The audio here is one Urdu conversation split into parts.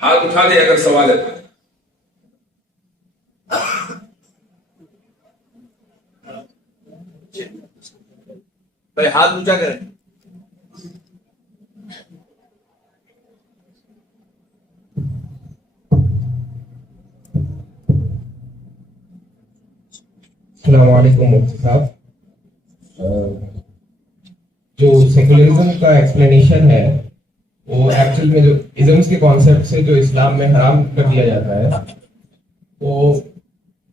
ہاتھ اٹھا دیں اگر سوال ہے تو. بھائی ہاتھ اونچا کریں. السلام علیکم مفتی صاحب. جو سیکولرزم کا ایکسپلینیشن ہے وہ ایکچوئل میں جو ازمس کے کانسیپٹ سے جو اسلام میں حرام کر دیا جاتا ہے، وہ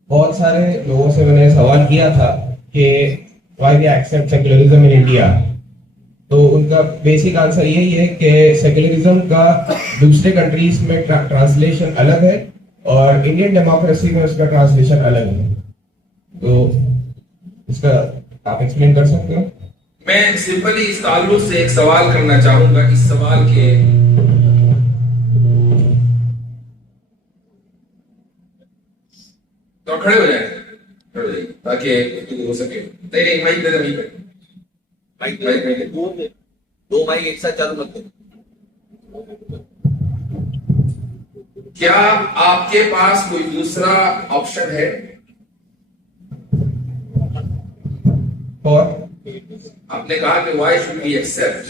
بہت سارے لوگوں سے میں نے سوال کیا تھا کہ why they accept secularism in India. تو ان کا بیسک آنسر یہی ہے کہ سیکولرزم کا دوسرے کنٹریز میں ٹرانسلیشن الگ ہے اور انڈین ڈیموکریسی میں اس کا ٹرانسلیشن الگ ہے. تو اس کا آپ ایکسپلین کر سکتے ہو؟ میں سمپلی اس تعلق سے ایک سوال کرنا چاہوں گا. اس سوال کے تو کھڑے ہو جائیں تاکہ گفتگو ہو سکے. نہیں مائک دے دیں. دو مائک ایک ساتھ چالو مت کرو. کیا آپ کے پاس کوئی دوسرا آپشن ہے؟ اور آپ نے کہا کہ وائی شوڈ بی ایکسپٹ.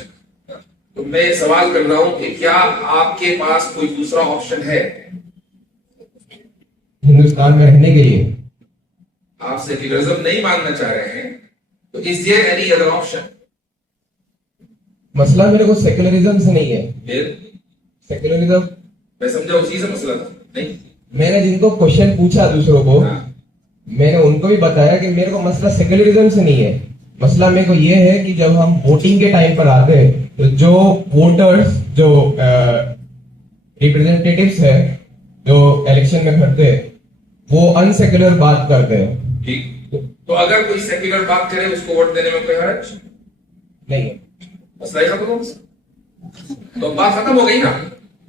تو میں سوال کر رہا ہوں کہ کیا آپ کے پاس کوئی دوسرا آپشن ہے ہندوستان میں رہنے کے لیے؟ آپ سیکولرزم نہیں ماننا چاہ رہے ہیں تو is there any other option? مسئلہ میرے کو سیکولرزم سے نہیں ہے. پھر سیکولرزم میں سمجھا اسی سے مسئلہ تھا. نہیں میں نے جن کو کوشچن پوچھا دوسروں کو، میں نے ان کو بھی بتایا کہ میرے کو مسئلہ سیکولرزم سے نہیں ہے. مسئلہ میرے کو یہ ہے کہ جب ہم ووٹنگ کے ٹائم پر آتے ہیں تو جو ووٹرز، جو ریپرزینٹیٹیوز ہے جو الیکشن میں کھڑتے ہیں، وہ ان سیکولر بات کرتے ہیں. ٹھیک. تو اگر کوئی سیکولر بات کرے اس کو ووٹ دینے میں کوئی حرج نہیں ہے. مسئلہ ہی ختم ہو تو بات ختم ہو گئی نا.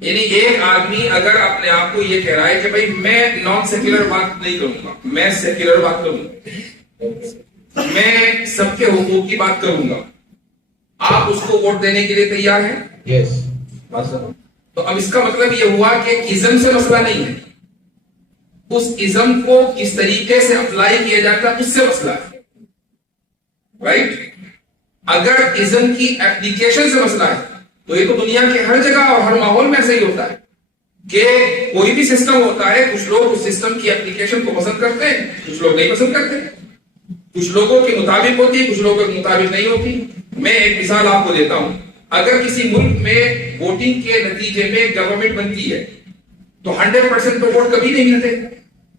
یعنی ایک آدمی اگر اپنے آپ کو یہ کہہ رہا ہے کہ بھائی میں نان سیکولر بات نہیں کروں گا، میں سیکولر بات کروں گا، میں سب کے حقوق کی بات کروں گا، آپ اس کو ووٹ دینے کے لیے تیار ہیں؟ یس. تو اب اس کا مطلب یہ ہوا کہ ازم سے مسئلہ نہیں ہے، اس ازم کو کس طریقے سے اپلائی کیا جاتا ہے اس سے مسئلہ ہے. رائٹ. اگر ازم کی اپلیکیشن سے مسئلہ ہے تو یہ تو دنیا کے ہر جگہ اور ہر ماحول میں ایسا ہی ہوتا ہے کہ کوئی بھی سسٹم ہوتا ہے، کچھ لوگ اس سسٹم کی اپلیکیشن کو پسند کرتے ہیں، کچھ لوگ نہیں پسند کرتے. کچھ لوگوں کے مطابق ہوتی ہے، کچھ لوگوں کے مطابق نہیں ہوتی. میں ایک مثال آپ کو دیتا ہوں. اگر کسی ملک میں ووٹنگ کے نتیجے میں گورنمنٹ بنتی ہے تو 100% تو ووٹ کبھی نہیں ملتے.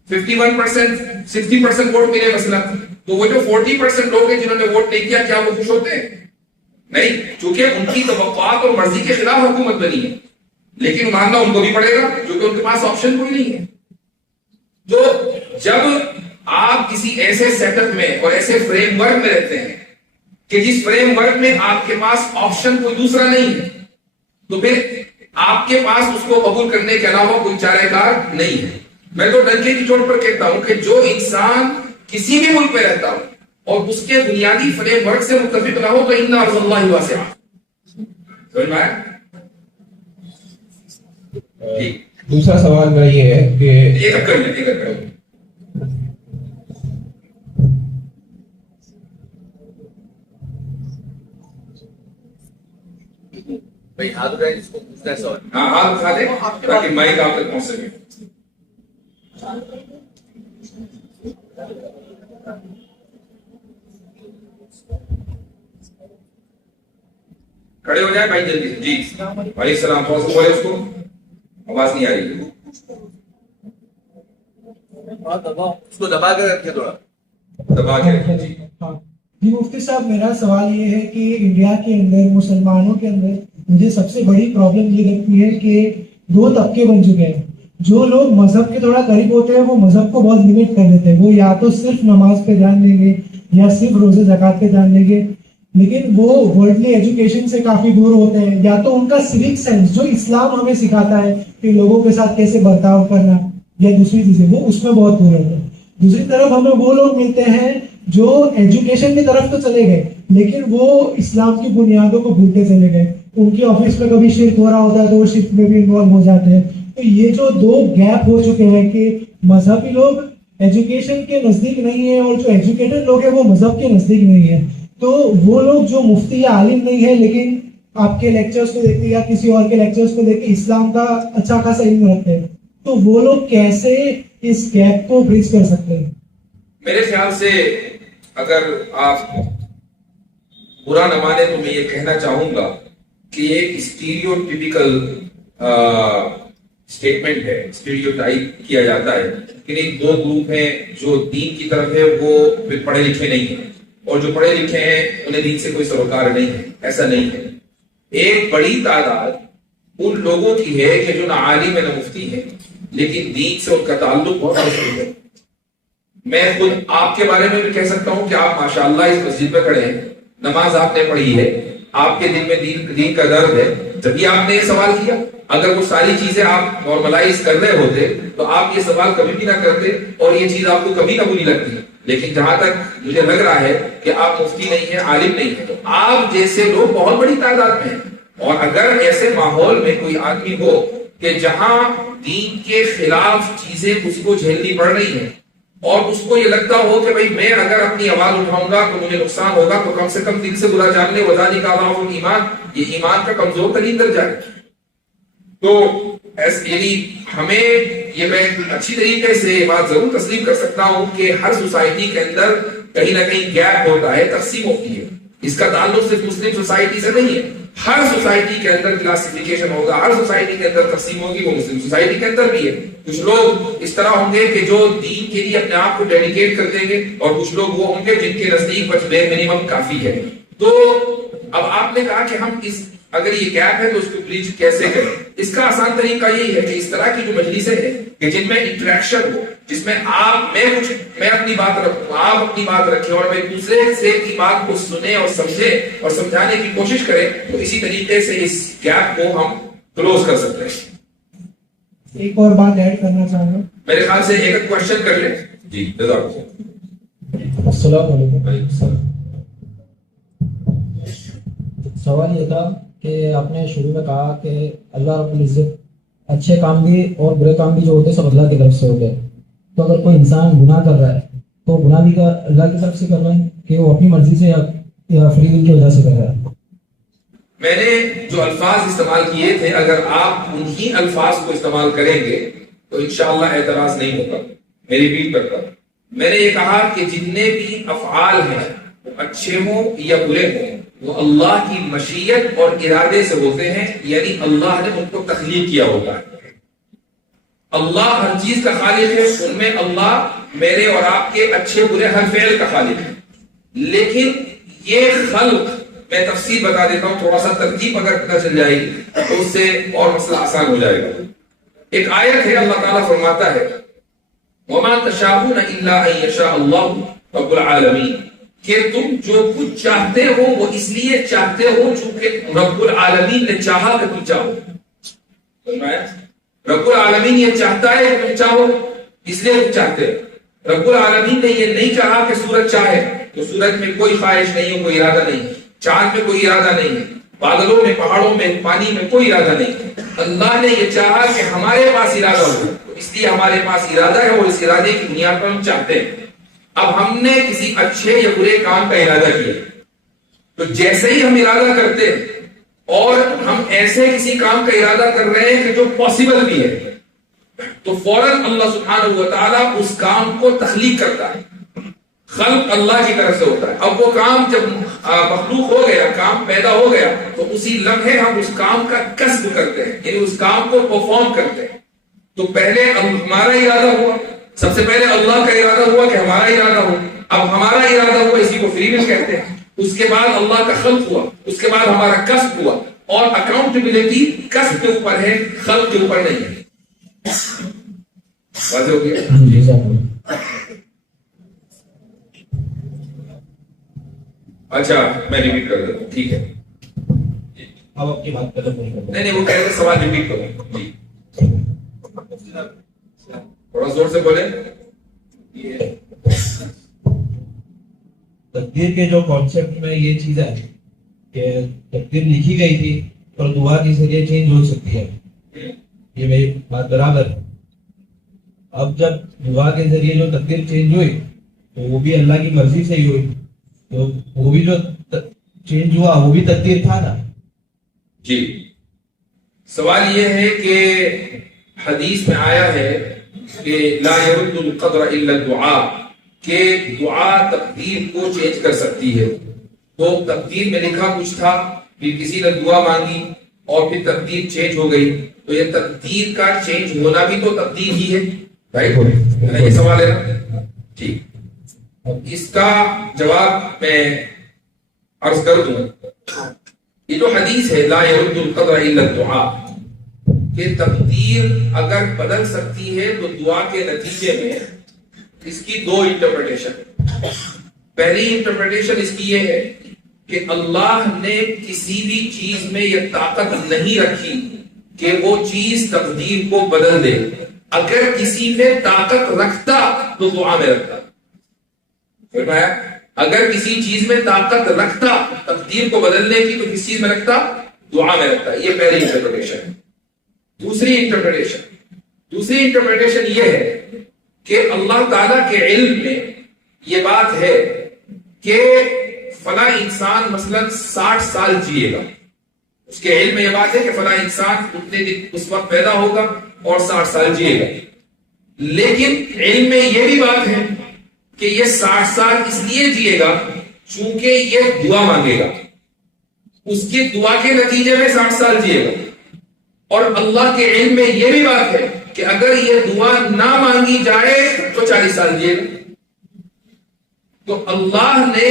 51%، 60% ووٹ ملے مثلا. تو وہ جو 40% لوگ ہیں جنہوں نے ووٹ نہیں کیا، کیا وہ خوش ہوتے ہیں؟ نہیں، چونکہ ان کی توقعات اور مرضی کے خلاف حکومت بنی ہے. لیکن ماننا ان کو بھی پڑے گا کیونکہ ان کے پاس آپشن کوئی نہیں ہے. تو جب آپ کسی ایسے سیٹ اپ میں اور ایسے فریم ورک میں رہتے ہیں کہ جس فریم ورک میں آپ کے پاس آپشن کوئی دوسرا نہیں ہے، تو پھر آپ کے پاس اس کو قبول کرنے کے علاوہ کوئی چارہ کار نہیں ہے. میں تو ڈنکے کی چوٹ پر کہتا ہوں کہ جو انسان کسی بھی ملک میں رہتا ہو اور اس کے بنیادی فریم ورک سے متفق نہ ہو تو ان ارض اللہ واسع. سمجھ میں آیا؟ دوسرا سوال میرا یہ ہے کہ ایک کر لیں. بھائی ہاتھ اٹھائیں جس کو پوچھنا ہے سوال. ہاں ہاتھ اٹھا دیں تاکہ مائک آپ تک پہنچ سکے. کھڑے ہو جائیں بھائی جلدی. جی وعلیکم السلام. تھوڑا سا بولے اس کو، آواز نہیں آ رہی. اس کو دبا کر رکھیں تھوڑا. دبا کے رکھیں. جی جی مفتی صاحب، میرا سوال یہ ہے کہ انڈیا کے اندر مسلمانوں کے اندر مجھے سب سے بڑی پرابلم یہ لگتی ہے کہ دو طبقے بن چکے ہیں. جو لوگ مذہب کے تھوڑا قریب ہوتے ہیں وہ مذہب کو بہت لمٹ کر دیتے ہیں. وہ یا تو صرف نماز پہ دھیان دیں گے یا صرف روزے زکوٰۃ پہ دھیان دیں گے، لیکن وہ ورلڈلی ایجوکیشن سے کافی دور ہوتے ہیں. یا تو ان کا سیوک سینس جو اسلام ہمیں سکھاتا ہے کہ لوگوں کے ساتھ کیسے برتاؤ کرنا یا دوسری چیزیں، وہ اس میں بہت دور ہوتے ہیں. دوسری طرف ہمیں وہ لوگ ملتے ہیں جو ایجوکیشن کی طرف تو چلے گئے لیکن وہ اسلام کی بنیادوں کو بھولتے چلے گئے. ان کی آفس میں کبھی شرک ہو رہا ہوتا ہے تو وہ شرک میں بھی انوالو ہو جاتے ہیں. تو یہ جو دو گیپ ہو چکے ہیں کہ مذہبی لوگ ایجوکیشن کے نزدیک نہیں ہیں اور جو ایجوکیٹڈ لوگ ہیں وہ مذہب کے نزدیک نہیں ہیں, تو وہ لوگ جو مفتی یا عالم نہیں ہے لیکن آپ کے لیکچرز کو دیکھ کے یا کسی اور کے لیکچرز کو دیکھ کے اسلام کا اچھا خاصا علم رکھتے ہیں, تو وہ لوگ کیسے اس گیپ کو برج کر سکتے ہیں؟ میرے خیال سے اگر آپ برا نہ مانے تو میں یہ کہنا چاہوں گا کہ ایک اسٹیریو ٹیپیکل اسٹیٹمنٹ ہے, اسٹیریو ٹائپ کیا جاتا ہے کہ نہیں دو گروپ ہیں, جو دین کی طرف ہے وہ پڑھے لکھے نہیں ہیں اور جو پڑھے لکھے ہیں انہیں دین سے کوئی سروکار نہیں ہے. ایسا نہیں ہے. ایک بڑی تعداد ان لوگوں کی ہے کہ جو نہ عالم ہے نہ مفتی ہے لیکن دین سے ان کا تعلق بہت مضبوط ہے. میں خود آپ کے بارے میں بھی کہہ سکتا ہوں کہ آپ ماشاءاللہ اس مسجد میں کھڑے ہیں, نماز آپ نے پڑھی ہے, آپ کے دل میں دین کا درد ہے, جبھی آپ نے یہ سوال کیا. اگر وہ ساری چیزیں آپ نارملائز کر رہے ہوتے تو آپ یہ سوال کبھی بھی نہ کرتے اور یہ چیز آپ کو کبھی نہ بری لگتی. لیکن جہاں تک مجھے لگ رہا ہے کہ آپ مفتی نہیں ہیں, عالم نہیں ہیں, تو آپ جیسے لوگ بہت بڑی تعداد میں ہیں. اور اگر ایسے ماحول میں کوئی آدمی ہو کہ جہاں دین کے خلاف چیزیں اس کو جھیلنی پڑ رہی ہیں اور اس کو یہ لگتا ہو کہ بھئی میں اگر اپنی آواز اٹھاؤں گا تو مجھے نقصان ہوگا, تو کم سے کم دل سے برا جان لے, وذالک اضعف الایمان, یہ ایمان کا کمزور ترین درجہ ہے. تو یعنی ہمیں یہ میں اچھی طریقے سے یہ بات ضرور تسلیم کر سکتا ہوں کہ ہر سوسائٹی کے اندر کہیں نہ کہیں گیپ ہوتا ہے, تقسیم ہوتی ہے. اس کا تعلق صرف مسلم سوسائٹی سے نہیں ہے, ہر سوسائٹی کے اندر کلاسیفیکیشن ہوگا, ہر سوسائٹی کے اندر تقسیم ہوگی, وہ مسلم سوسائٹی کے اندر بھی ہے. کچھ لوگ اس طرح ہوں گے کہ جو دین کے لیے اپنے آپ کو ڈیڈیکیٹ کر دیں گے اور کچھ لوگ وہ ہوں گے جن کے نزدیک بس بے منیمم کافی ہے. تو اب آپ نے کہا کہ ہم اس اگر یہ گیپ ہے تو اس کو بریج کیسے کریں. اس کا آسان طریقہ یہی ہے کہ اس طرح کی جو مجلسیں ہیں کہ جن میں انٹریکشن ہو, جس میں میں اپنی بات رکھوں, آپ اپنی بات رکھیں اور میں دوسرے سے کی بات کو سنیں اور سمجھیں اور سمجھانے کی کوشش کریں, تو اسی طریقے سے اس گیپ کو ہم کلوز کر سکتے ہیں. ایک اور بات ایڈ کرنا چاہوں گا, میرے خیال سے ایک کوشچن کر لیں. جی جزاک اللہ. السلام علیکم. وعلیکم السلام. سوال یہ تھا کہ آپ نے شروع میں کہا کہ اللہ رب العزت اچھے کام بھی اور برے کام بھی جو ہوتے ہیں سب اللہ کی طرف سے ہوتے ہیں. تو اگر کوئی انسان گناہ کر رہا ہے تو گناہ بھی اللہ کی طرف سے کر رہا ہے کہ وہ اپنی مرضی سے یا فری ول کی وجہ سے کر رہا ہے؟ میں نے جو الفاظ استعمال کیے تھے اگر آپ انہی الفاظ کو استعمال کریں گے تو انشاءاللہ اعتراض نہیں ہوگا. میں ریپیٹ کرتا ہوں, میں نے یہ کہا کہ جتنے بھی افعال ہیں وہ اچھے ہوں یا برے ہوں وہ اللہ کی مشیت اور ارادے سے ہوتے ہیں, یعنی اللہ نے ان کو تخلیق کیا ہوتا ہے. اللہ ہر چیز کا خالق ہے, ان میں اللہ میرے اور آپ کے اچھے برے ہر فعل کا خالق ہے. لیکن یہ خلق میں تفصیل بتا دیتا ہوں, تھوڑا سا ترتیب اگر پتہ چل جائے گی تو اس سے اور مسئلہ آسان ہو جائے گا. ایک آیت ہے, اللہ تعالیٰ فرماتا ہے وَمَا تَشَاءُونَ إِلَّا أَن يَشَاءَ اللَّهُ رَبُّ الْعَالَمِينَ, کہ تم جو کچھ چاہتے ہو وہ اس لیے چاہتے ہو چونکہ رب العالمین نے چاہا کہ تم چاہو. رب العالمین یہ چاہتا ہے کہ تم چاہو اس لیے تم چاہتے ہو. رب العالمین نے یہ نہیں چاہا کہ سورج چاہے, تو سورج میں کوئی خواہش نہیں ہے, کوئی ارادہ نہیں ہے. چاند میں کوئی ارادہ نہیں ہے, بادلوں میں, پہاڑوں میں, پانی میں کوئی ارادہ نہیں ہے. اللہ نے یہ چاہا کہ ہمارے پاس ارادہ ہو, تو اس لیے ہمارے پاس ارادہ ہے اور اس ارادے کی بنیاد پر ہم چاہتے ہیں. اب ہم نے کسی اچھے یا برے کام کا ارادہ کیا, تو جیسے ہی ہم ارادہ کرتے ہیں اور ہم ایسے کسی کام کا ارادہ کر رہے ہیں کہ جو پاسبل بھی ہے, تو فوراً اللہ سبحانہ و تعالیٰ اس کام کو تخلیق کرتا ہے. خلق اللہ کی طرف سے ہوتا ہے. اب وہ کام جب مخلوق ہو گیا, کام پیدا ہو گیا, تو اسی لمحے ہم اس کام کا کسب کرتے ہیں, یعنی اس کام کو پرفارم کرتے ہیں. تو پہلے ہمارا ارادہ ہوا, سب سے پہلے اللہ کا ارادہ ہوا کہ ہمارا ارادہ ہو. اب ہمارا ارادہ ہوا, اسی کو فری ول کہتے ہیں. اس کے بعد اللہ کا خلق ہوا, اس کے بعد ہمارا کسب ہوا, اور اکاؤنٹیبلٹی کسب کے اوپر ہے, خلق کے اوپر نہیں ہے. واضح ہو گیا؟ اچھا میں ریپیٹ کر دیتا ہوں, ٹھیک ہے. اب آپ کی بات کریں نہیں وہ کہہ رہے سوال ریپیٹ کرو. جی تھوڑا زور سے بولیں. تقدیر کے جو کانسیپٹ میں یہ چیز ہے کہ تقدیر لکھی گئی تھی اور دعا کے ذریعے چینج ہو سکتی ہے, یہ میری بات برابر ہے. اب جب دعا کے ذریعے جو تقدیر چینج ہوئی تو وہ بھی اللہ کی مرضی سے ہی ہوئی. تو وہ بھی جو چینج ہوا وہ بھی تقدیر تھا نا. جی سوال یہ ہے کہ حدیث میں آیا ہے کہ لا يرد القدر الا الدعاء، کہ دعا تقدیر کو چینج کر سکتی ہے. تو تقدیر میں لکھا کچھ تھا، پھر کسی نے دعا مانگی اور پھر تقدیر چینج ہو گئی. تو یہ تقدیر کا چینج ہونا بھی تو تقدیر ہی ہے، رائٹ؟ یہ سوال ہے نا. ٹھیک، اس کا جواب میں عرض کر دوں. یہ جو حدیث ہے لا يرد القدر الا الدعاء، کہ تقدیر اگر بدل سکتی ہے تو دعا کے نتیجے میں اس کی دو انٹرپریٹیشن. پہلی انٹرپریٹیشن اس کی یہ ہے کہ اللہ نے کسی بھی چیز میں یہ طاقت نہیں رکھی کہ وہ چیز تقدیر کو بدل دے. اگر کسی میں طاقت رکھتا تو دعا میں رکھتا. فرمایا اگر کسی چیز میں طاقت رکھتا تقدیر کو بدلنے کی تو کس چیز میں رکھتا؟ دعا میں رکھتا. یہ پہلی انٹرپریٹیشن ہے. دوسری انٹرپریٹیشن یہ ہے کہ اللہ تعالیٰ کے علم میں یہ بات ہے کہ فلاں انسان مثلا 60 سال جیے گا. اس کے علم میں یہ بات ہے کہ فلاں انسان اتنے دن اس وقت پیدا ہوگا اور 60 سال جیے گا. لیکن علم میں یہ بھی بات ہے کہ یہ 60 سال اس لیے جیے گا چونکہ یہ دعا مانگے گا. اس کی دعا کے نتیجے میں 60 سال جیے گا. اور اللہ کے علم میں یہ بھی بات ہے کہ اگر یہ دعا نہ مانگی جائے تو 40 سال جیے گا. تو اللہ نے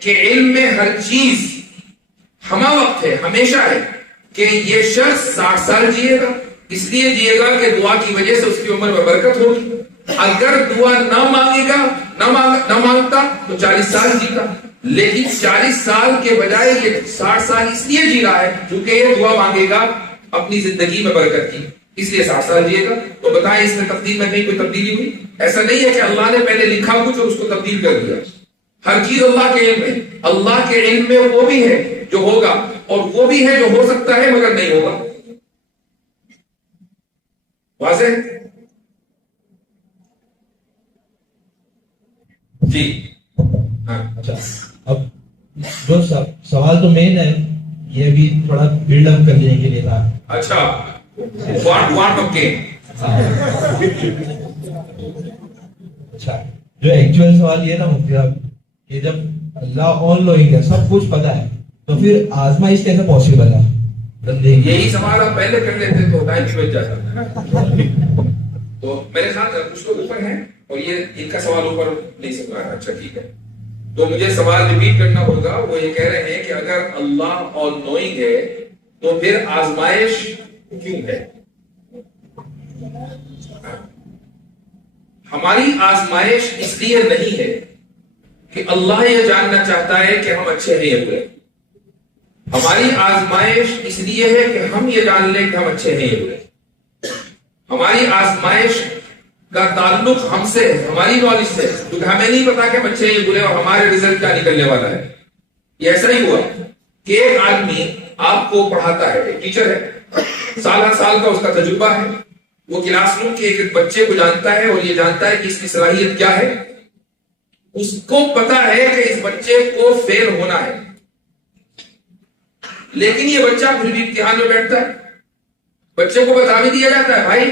کے علم میں ہر چیز ہمہ وقت ہے، ہمیشہ ہے کہ یہ شخص 60 سال جیے گا. اس لیے جیے گا کہ دعا کی وجہ سے اس کی عمر میں برکت ہوگی. اگر دعا نہ مانگے گا نہ مانگتا تو 40 سال جیتا. لیکن 40 سال کے بجائے یہ 60 سال اس لیے جی رہا ہے کیونکہ یہ دعا مانگے گا اپنی زندگی میں برکت کی، اس لیے 60 سال جیے گا. تو بتائیں اس میں تقدیر میں کہیں کوئی تبدیلی ہوئی؟ ایسا نہیں ہے کہ اللہ نے پہلے لکھا کچھ اور اس کو تبدیل کر دیا. ہر چیز اللہ کے علم میں. اللہ کے علم میں وہ بھی ہے جو ہوگا اور وہ بھی ہے جو ہو سکتا ہے مگر نہیں ہوگا. واضح؟ جی ہاں. اچھا، اب جو سوال تو مین ہے یہ بھی تھوڑا بلڈ اپ کرنے کے لیے تھا. اچھا وانٹ اوکے. اچھا، جو ایکچوئل سوال یہ تھا مفتی صاحب کہ جب اللہ آل نوئنگ ہے، سب کچھ پتا ہے، تو پھر آزمائش کیسے پاسبل ہے؟ یہی سوال آپ پہلے کر لیتے تو ٹائم بھی بچ جاتا. تو میرے ساتھ کچھ لوگ اوپر ہیں اور یہ ان کا سوال اوپر نہیں سن رہا ہے. اچھا ٹھیک ہے، تو مجھے سوال ریپیٹ کرنا ہوگا. وہ یہ کہہ رہے ہیں کہ اگر اللہ آل نوئنگ ہے تو پھر آزمائش کیوں ہے؟ ہماری آزمائش اس لیے نہیں ہے کہ اللہ یہ جاننا چاہتا ہے کہ ہم اچھے ہیں یا برے. ہماری آزمائش اس لیے ہے کہ ہم یہ جان لیں کہ ہم اچھے ہیں یا برے. ہماری آزمائش کا تعلق ہم سے، ہماری نالج سے، کیونکہ ہمیں نہیں پتا کہ ہم اچھے ہیں یا برے اور ہمارے رزلٹ کیا نکلنے والا ہے. یہ ایسا ہی ہوا کہ ایک آدمی آپ کو پڑھاتا ہے، ایک ٹیچر ہے، سال کا اس کا تجربہ ہے. وہ کلاس روم کے ایک بچے کو جانتا ہے اور یہ جانتا ہے کہ اس کی صلاحیت کیا ہے. اس کو پتا ہے کہ اس بچے کو فیل ہونا ہے، لیکن یہ بچہ پھر بھی امتحان میں بیٹھتا ہے. بچے کو بتا بھی دیا جاتا ہے بھائی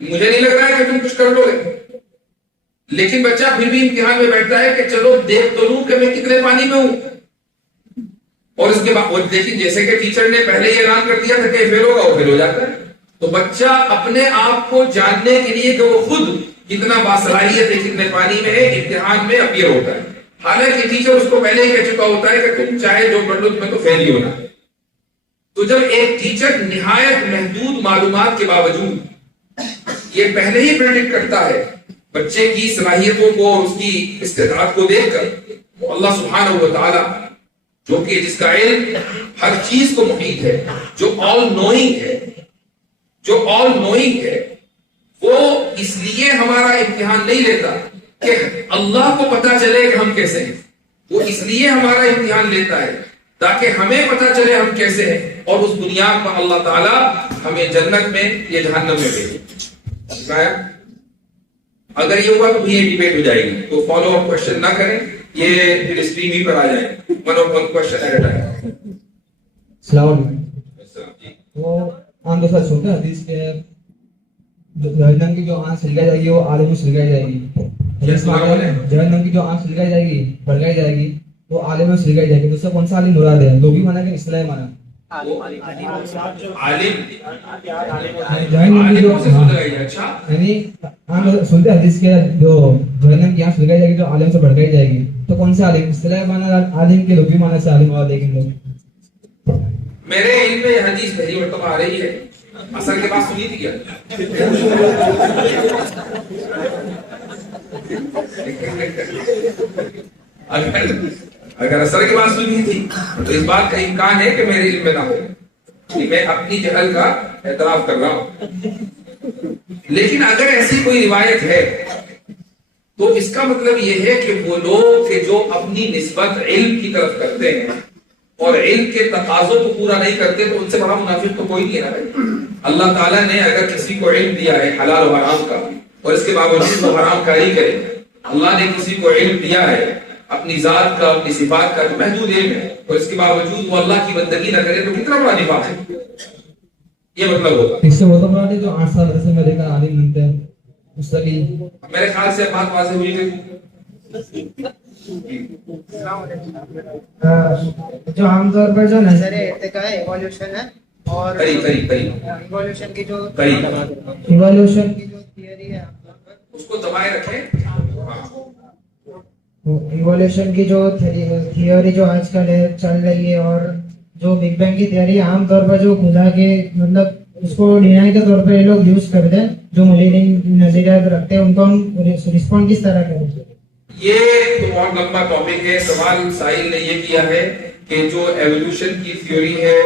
مجھے نہیں لگ رہا ہے کہ تم کچھ کر لو گے، لیکن بچہ پھر بھی امتحان میں بیٹھتا ہے کہ چلو دیکھ تو لوں کہ میں کتنے پانی میں ہوں. اور اس کے بعد لیکن جیسے کہ ٹیچر نے پہلے یہ اعلان کر دیا تھا کہ فیل ہوگا، وہ فیل ہو جاتا ہے. تو بچہ اپنے آپ کو جاننے کے لیے کہ وہ خود کتنا باصلاحیت ہے، کتنے پانی میں ہے، امتحان میں اپیئر ہوتا ہے. حالانکہ ٹیچر اس کو پہلے ہی کہہ چکا ہوتا ہے کہ تم چاہے جو کر لو تمہیں تو فیل ہی ہونا ہے. تو جب ایک ٹیچر نہایت محدود معلومات کے باوجود یہ پہلے ہی پریڈکٹ کرتا ہے بچے کی صلاحیتوں کو اور اس کی استعداد کو دیکھ کر، تو اللہ سبحانہ و تعالی جو کہ جس کا علم ہر چیز کو محیط ہے، جو آل نوئنگ ہے، وہ اس لیے ہمارا امتحان نہیں لیتا کہ اللہ کو پتا چلے کہ ہم کیسے ہیں. وہ اس لیے ہمارا امتحان لیتا ہے تاکہ ہمیں پتہ چلے ہم کیسے ہیں، اور اس بنیاد پر اللہ تعالیٰ ہمیں جنت میں یا جہنم میں بھیجے. اگر یہ ہوا تو یہ ڈیبیٹ ہو جائے گی، تو فالو اپ کوشچن نہ کریں، یہ پھر اسٹریم ہی پر آ جائیں. One question at a time. السلام علیکم. وہ عام طور پر سنتے ہیں حدیث کے جہنم کی جو آنکھ سلگائی جائے گی وہ عالم میں سلگائی جائے گی. جہنم کی جو آنکھ سلگائی جائے گی، بھڑکائی جائے گی، وہ عالم میں سلگائی جائے گی. تو اس سے کون سا عالم مراد ہے؟ لوگ بھی مانا کہ اصطلاح مانا عالم جہنم کی جو سے سلگائی جائے. اچھا، یعنی عام طور سنتے ہیں حدیث کے جو جہنم کی آنکھ سلگائی جائے گی تو عالم سے بھڑکائی جائے گی. تو کون سا عالم؟ اصطلاح مانا عالم کے، لوگ بھی مانا سے عالم مراد. لیکن لوگ میرے علم میں یہ حدیث پہلی مرتبہ آ رہی ہے. اثر کے بعد سنی تھی کیا؟ اگر اثر کے بعد سنی تھی تو اس بات کا امکان ہے کہ میرے علم میں نہ ہو. میں اپنی جہل کا اعتراف کر رہا ہوں. لیکن اگر ایسی کوئی روایت ہے تو اس کا مطلب یہ ہے کہ وہ لوگ کہ جو اپنی نسبت علم کی طرف کرتے ہیں اور علم کے تقاضوں کو پورا نہیں کرتے، تو ان سے بڑا منافق تو کوئی نہیں ہے نا. اللہ تعالیٰ نے اگر کسی کو علم دیا ہے حلال و حرام کا اور اس کے باوجود وہ حرام کاری کرے، اللہ نے کسی کو علم دیا ہے اپنی ذات کا، اپنی صفات کا جو محدود علم ہے، اور اس کے باوجود وہ اللہ کی بندگی نہ کرے، تو کتنا بڑا نفاق ہے. یہ مطلب ہوگا. اس سے وہ تو مراد ہے جو 8 سال عرصے میں لے کر عالم بنتے ہیں مستقل. میرے خیال سے بات واضح ہوئی ہے. جو عام طور پر جو نظر ارتقاء ایوالوشن ہے اور قریب ایوالوشن کی جو ایوالوشن کی جو تھیوری ہے اس کو دبائے رکھیں. ایوالوشن کی جو تھیوری جو آج کل چل رہی ہے، اور جو بگ بینگ کی تھیوری عام طور پر جو خدا کے مطلب اس کو ڈینائی کے طور پہ یہ لوگ یوز کرتے ہیں، جو ملین نظریات رکھتے ہیں ان کو ہم رسپونڈ کس طرح کریں؟ یہ تو بہت لمبا ٹاپک ہے. سوال سائل نے یہ کیا ہے کہ جو ایوولوشن کی تھیوری ہے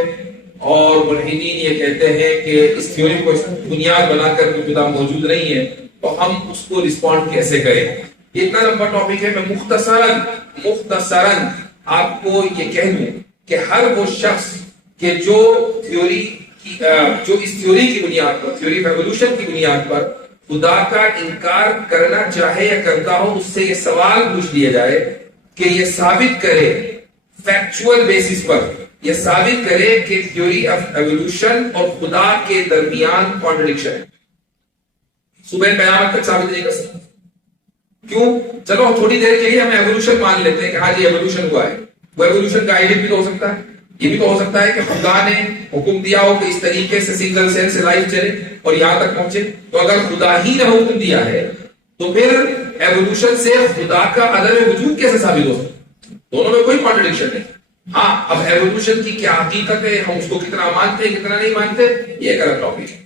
اور ملحدین یہ کہتے ہیں کہ اس تھیوری کو بنیاد بنا کر کوئی خدا موجود نہیں ہے، تو ہم اس کو رسپونڈ کیسے کریں. یہ اتنا لمبا ٹاپک ہے. میں مختصراً آپ کو یہ کہہ دوں کہ ہر وہ شخص کہ جو اس تھیوری کی بنیاد پر، تھیوری آف ایوولوشن کی بنیاد پر خدا کا انکار کرنا چاہے یا کرتا ہو، اس سے یہ سوال پوچھ لیا جائے کہ یہ ثابت کرے فیکچوئل بیسس پر، یہ ثابت کرے کہ تھیوری آف ایوولوشن اور خدا کے درمیان کانٹرڈکشن ہے. صبح قیامت تک ثابت نہیں کر سکتا. کیوں؟ چلو تھوڑی دیر کے لیے ہم ایوولوشن مان لیتے ہیں کہ ہاں جی ایوولوشن ہوا ہے. وہ ایوولوشن کا آئیڈیا بھی تو ہو سکتا ہے. یہ بھی تو ہو سکتا ہے کہ خدا نے حکم دیا ہو کہ اس طریقے سے سنگل سیل سے لائف چلے اور یہاں تک پہنچے. تو اگر خدا ہی نے حکم دیا ہے تو پھر ایوولوشن سے خدا کا عدم وجود کیسے ثابت ہو سکتا؟ دونوں میں کوئی کانٹرڈکشن نہیں. ہاں، اب ایوولوشن کی کیا حقیقت ہے، ہم اس کو کتنا مانتے ہیں کتنا نہیں مانتے، یہ ایک الگ ٹاپک ہے.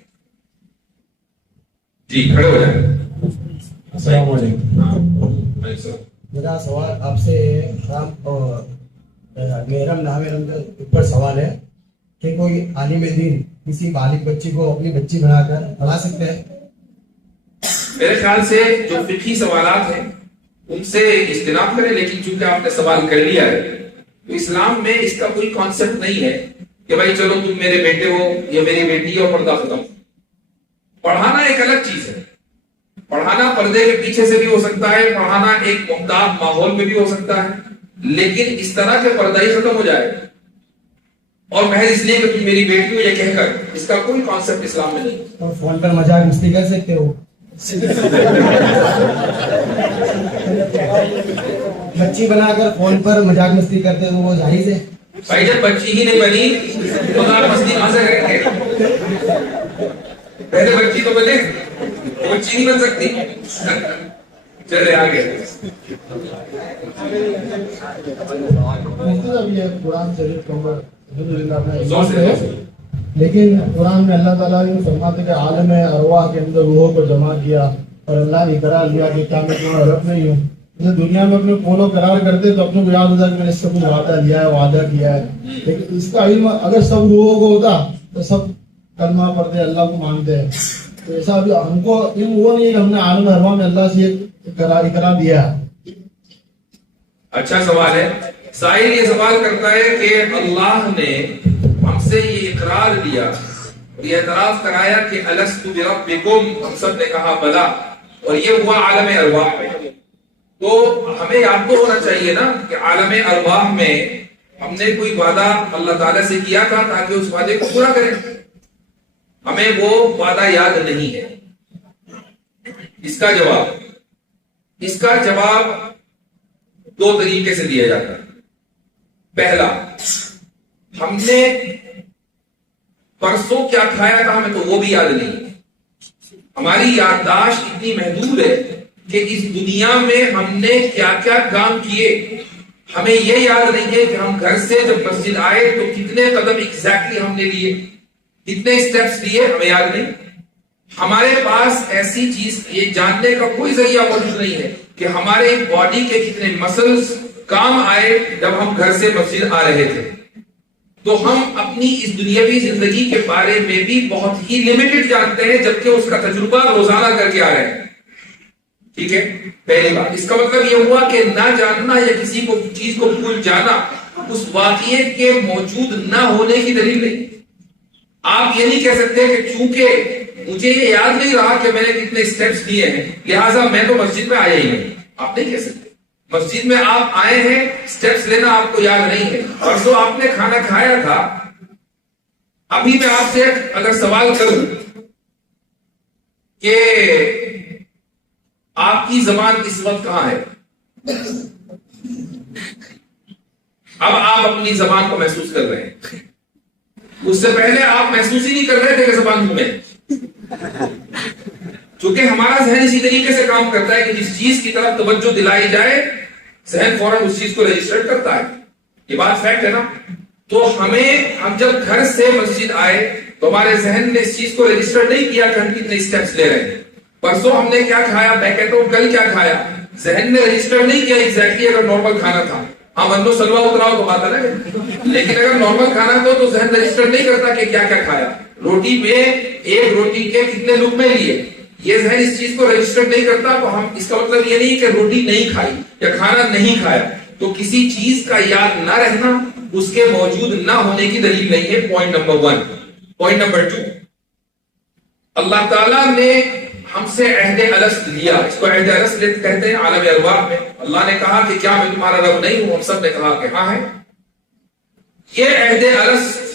جی کھڑے ہو جائیں. السلام علیکم. میرا سوال آپ سے محرم نامحرم کے اوپر سوال ہے کہ کوئی عالم دین کسی بالغ بچی کو اپنی بچی بنا کر پڑھا سکتے ہیں؟ میرے خیال سے جو فقہی سوالات ہیں ان سے اجتناب کریں، لیکن چونکہ آپ نے سوال کر لیا ہے تو اسلام میں اس کا کوئی کانسیپٹ نہیں ہے کہ بھائی چلو تم میرے بیٹے ہو یا میری بیٹی ہے اور پردہ ختم. پڑھانا ایک الگ چیز ہے. پڑھانا پردے کے پیچھے سے بھی ہو سکتا ہے، پڑھانا ایک محتاط ماحول میں بھی ہو سکتا ہے، لیکن اس طرح کے پردہ ہی ختم ہو جائے اور محض اس لیے کہ تم میری بیٹی ہو یہ کہہ کر، اس کا کوئی کانسیپٹ اسلام میں نہیں. اور فون پر مذاق مستی کر سکتے ہو؟ بچی بنا کر فون پر مذاق مستی کرتے ہو وہ جائز ہے؟ بھائی جب بچی ہی نہیں بنی تو آپ مستی کہاں سے کریں گے؟ پہلے بچی تو بنے، بچی نہیں بن سکتی. چلے آگے. قرآن شریف لیکن قرآن میں اللہ تعالیٰ نے فرماتے کہ عالم ارواح کے اندر روحوں کو جمع کیا اور اللہ نے قرار لیا کہ کیا میں تمہارا رب نہیں ہوں. جیسے دنیا میں اپنے قول و قرار کرتے تو اپنے کو یاد ہوتا کہ میں نے اس سے کچھ وعدہ لیا ہے، وعدہ کیا ہے. لیکن اس کا علم اگر سب روحوں کو ہوتا تو سب کلمہ پڑھتے اللہ کو مانتے ہیں. تو ایسا بھی ہم کو علم وہ نہیں ہے کہ ہم نے عالم ارواح میں اللہ سے اقرار دیا ہے. اچھا سوال ہے. سائل یہ سوال کرتا ہے کہ اللہ نے ہم سے یہ اقرار دیا اور یہ اعتراف کرایا کہ الست بربکم، ہم سب نے کہا بلا، اور یہ ہوا عالم ارواح میں. تو ہمیں یاد تو ہونا چاہیے نا کہ عالم ارواح میں ہم نے کوئی وعدہ اللہ تعالیٰ سے کیا تھا تاکہ اس وعدے کو پورا کریں. ہمیں وہ وعدہ یاد نہیں ہے. اس کا جواب دو طریقے سے دیا جاتا ہے. پہلا، ہم نے پرسوں کیا کھایا تھا ہمیں تو وہ بھی یاد نہیں. ہماری یادداشت اتنی محدود ہے کہ اس دنیا میں ہم نے کیا کیا کام کیے ہمیں یہ یاد نہیں ہے کہ ہم گھر سے جب مسجد آئے تو کتنے قدم ایگزیکٹلی ہم نے لیے، کتنے سٹیپس لیے، ہمیں یاد نہیں. ہمارے پاس ایسی چیز یہ جاننے کا کوئی ذریعہ موجود نہیں ہے کہ ہمارے باڈی کے کتنے مسلز کام آئے جب ہم گھر سے مسجد آ رہے تھے. تو ہم اپنی اس دنیاوی زندگی کے بارے میں بھی بہت ہی لمیٹڈ جانتے ہیں، جبکہ اس کا تجربہ روزانہ کر کے آ رہے ہیں. ٹھیک ہے، پہلی بات. اس کا مطلب یہ ہوا کہ نہ جاننا یا کسی کو چیز کو بھول جانا اس واقعے کے موجود نہ ہونے کی دلیل نہیں. آپ یہ نہیں کہہ سکتے کہ چونکہ مجھے یہ یاد نہیں رہا کہ میں نے کتنے سٹیپس لیے ہیں لہٰذا میں تو مسجد میں آیا ہی نہیں. آپ نہیں کہہ سکتے. مسجد میں آپ آئے ہیں، سٹیپس لینا آپ کو یاد نہیں ہے. پرسوں آپ نے کھانا کھایا تھا. ابھی میں آپ سے اگر سوال کروں کہ آپ کی زبان اس وقت کہاں ہے، اب آپ اپنی زبان کو محسوس کر رہے ہیں. اس سے پہلے آپ محسوس ہی نہیں کر رہے تھے کہ زبان گھومے. چونکہ ہمارا ذہن اسی طریقے سے کام کرتا ہے کہ جس چیز کی طرف توجہ دلائی جائے ذہن فوراً اس چیز کو رجسٹر کرتا ہے. یہ بات فیکٹ ہے نا. تو ہم جب گھر سے مسجد آئے تو ہمارے ذہن نے اس چیز کو رجسٹر نہیں کیا کہ ہم کتنے سٹیپس لے رہے ہیں. پرسوں ہم نے کیا کھایا، میں کہتا ہوں کل کیا کھایا، ذہن نے رجسٹر نہیں کیا ایگزیکٹلی. اگر نارمل کھانا تھا ہم انو سلوا اتراؤ تو بات ہے، لیکن اگر نارمل کھانا تھا تو ذہن رجسٹر نہیں کرتا کہ کیا کیا کھایا. روٹی میں ایک روٹی کے کتنے لقمے لیے، یہ ذہن اس چیز کو رجسٹر نہیں کرتا. تو ہم اس کا مطلب یہ نہیں کہ روٹی نہیں کھائی یا کھانا نہیں کھایا. تو کسی چیز کا یاد نہ رہنا اس کے موجود نہ ہونے کی دلیل نہیں ہے. Point number 1. پوائنٹ نمبر 2، اللہ تعالیٰ نے ہم سے عہد الست لیا. اس کو عہد الست کہتے ہیں عالم ارواح میں. اللہ نے کہا کہ کیا میں تمہارا رب نہیں ہوں؟ ہم سب نے کہا کہ ہاں ہے. یہ عہد الست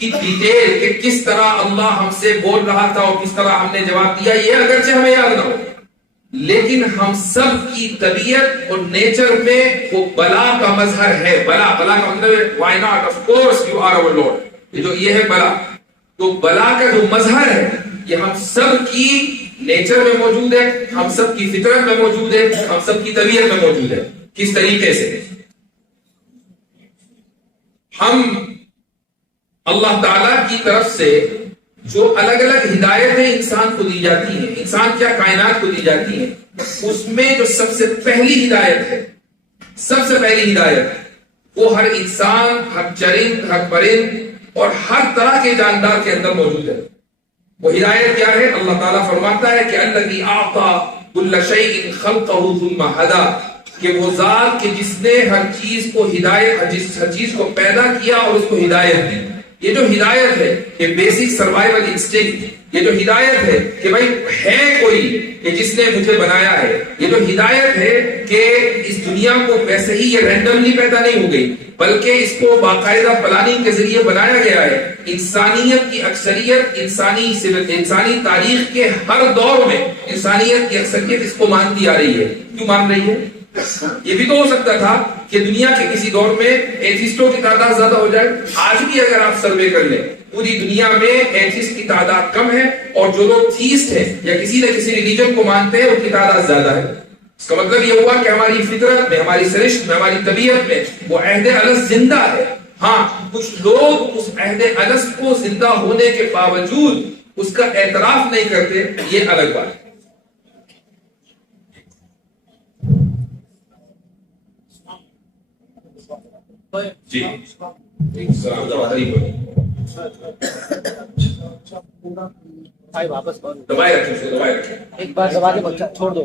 کی ڈیٹیل کہ کس طرح اللہ ہم سے بول رہا تھا اور کس طرح ہم نے جواب دیا، یہ اگرچہ ہمیں یاد نہ ہو، لیکن ہم سب کی طبیعت اور نیچر میں وہ بلا کا مظہر ہے. بلا کا مطلب why not of course you are our Lord. یہ ہے بلا. تو بلا کا جو مظہر ہے یہ ہم سب کی نیچر میں موجود ہے، ہم سب کی فطرت میں موجود ہے، ہم سب کی طبیعت میں موجود ہے. کس طریقے سے؟ ہم اللہ تعالیٰ کی طرف سے جو الگ الگ ہدایتیں انسان کو دی جاتی ہیں، انسان کیا کائنات کو دی جاتی ہیں، اس میں جو سب سے پہلی ہدایت وہ ہر انسان، ہر چرند، ہر پرند اور ہر طرح کے جاندار کے اندر موجود ہے. وہ ہدایت کیا ہے؟ اللہ تعالیٰ فرماتا ہے کہ الذی اعطى كل شيء خلقه ثم هدى، کہ وہ ذات کہ جس نے ہر چیز کو ہدایت، ہر چیز کو پیدا کیا اور اس کو ہدایت دی. یہ جو ہدایت ہے کہ بیسک سروائیول انسٹنکٹ، یہ جو ہدایت ہے کہ بھائی ہے کوئی کہ جس نے مجھے بنایا ہے، یہ جو ہدایت ہے کہ اس دنیا کو ویسے ہی یہ رینڈملی پیدا نہیں ہو گئی بلکہ اس کو باقاعدہ پلاننگ کے ذریعے بنایا گیا ہے. انسانیت کی اکثریت، انسانی تاریخ کے ہر دور میں انسانیت کی اکثریت اس کو مانتی آ رہی ہے. کیوں مان رہی ہے؟ یہ بھی تو ہو سکتا تھا کہ دنیا کے کسی دور میں ایتھیسٹوں کی تعداد زیادہ ہو جائے. آج بھی اگر آپ سروے کر لیں پوری دنیا میں ایتھیسٹ کی تعداد کم ہے اور جو لوگ تھیسٹ ہیں یا کسی نہ کسی ریلیجن کو مانتے ہیں ان کی تعداد زیادہ ہے. اس کا مطلب یہ ہوا کہ ہماری فطرت میں، ہماری سرشت میں، ہماری طبیعت میں وہ عہد الست زندہ ہے. ہاں، کچھ لوگ اس عہد الست کو زندہ ہونے کے باوجود اس کا اعتراف نہیں کرتے، یہ الگ بات ہے. جی ایک بار دبا کے بچہ چھوڑ دو.